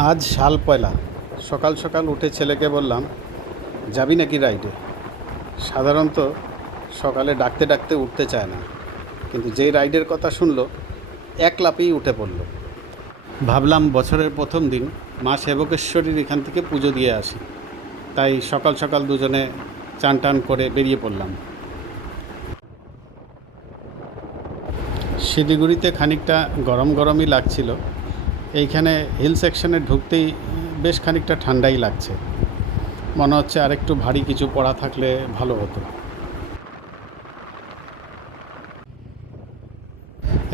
আজ শাল পয়লা। সকাল সকাল উঠে ছেলেকে বললাম, যাবি নাকি রাইডে? সাধারণত সকালে ডাকতে ডাকতে উঠতে চায় না, কিন্তু যেই রাইডের কথা শুনলো এক লাফেই উঠে পড়ল। ভাবলাম বছরের প্রথম দিন মা সেবকেশ্বরীর এখান থেকে পুজো দিয়ে আসি, তাই সকাল সকাল দুজনে চান টান করে বেরিয়ে পড়লাম। শিলিগুড়িতে খানিকটা গরম গরমই লাগছিল। এইখানে হিল সেকশনে ঢুকতেই বেশ খানিকটা ঠান্ডাই লাগছে। মনে হচ্ছে আরেকটু ভারী কিছু পরা থাকলে ভালো হতো।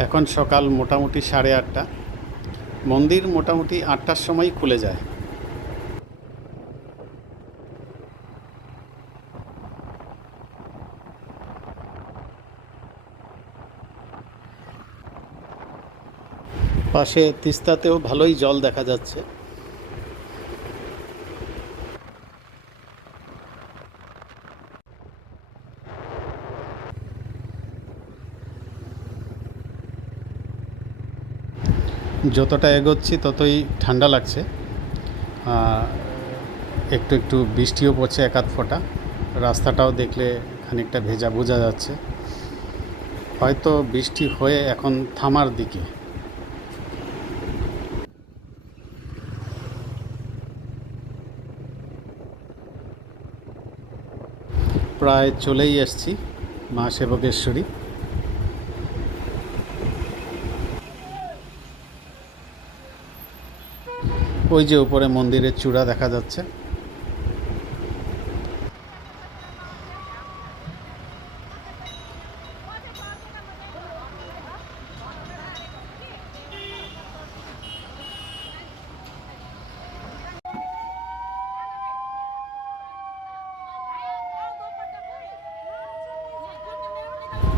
এখন সকাল মোটামুটি 8:30। মন্দির মোটামুটি 8টার সময় খুলে যায়। পাশে তিস্তাতেও ভালোই জল দেখা যাচ্ছে। যতটা এগোচ্ছি ততই ঠান্ডা লাগছে। একটু একটু বৃষ্টিও পড়ছে, এক আধ ফোঁটা। রাস্তাটাও দেখলে খানিকটা ভেজা বোঝা যাচ্ছে। হয়তো বৃষ্টি হয়ে এখন থামার দিকে। প্রায় চলেই এসছি মা সেবকেশ্বরী। ওই যে উপরে মন্দিরের চূড়া দেখা যাচ্ছে।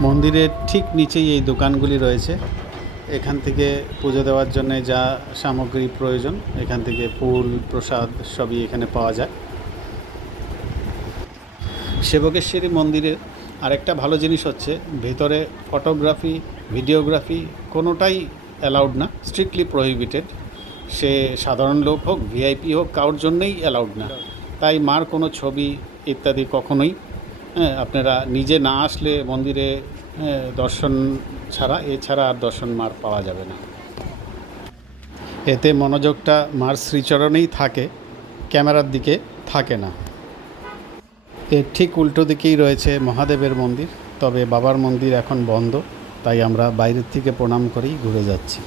মন্দিরের ঠিক নিচেই এই দোকানগুলি রয়েছে। এখান থেকে পুজো দেওয়ার জন্য যা সামগ্রী প্রয়োজন, এখান থেকে ফুল প্রসাদ সবই এখানে পাওয়া যায়। সেবকেশ্বরী মন্দিরের আরেকটা ভালো জিনিস হচ্ছে, ভেতরে ফটোগ্রাফি ভিডিওগ্রাফি কোনোটাই অ্যালাউড না, স্ট্রিক্টলি প্রহিবিটেড। সে সাধারণ লোক হোক ভিআইপি হোক, কারোর জন্যই অ্যালাউড না। তাই মার কোনো ছবি ইত্যাদি কখনোই আপনারা নিজে না আসলে মন্দিরে দর্শন ছাড়া, এছাড়া আর দর্শন মার পাওয়া যাবে না। এতে মনোযোগটা মার শ্রীচরণেই থাকে, ক্যামেরার দিকে থাকে না। এর ঠিক উল্টো দিকেই রয়েছে মহাদেবের মন্দির, তবে বাবার মন্দির এখন বন্ধ, তাই আমরা বাইরের থেকে প্রণাম করেই ঘুরে যাচ্ছি।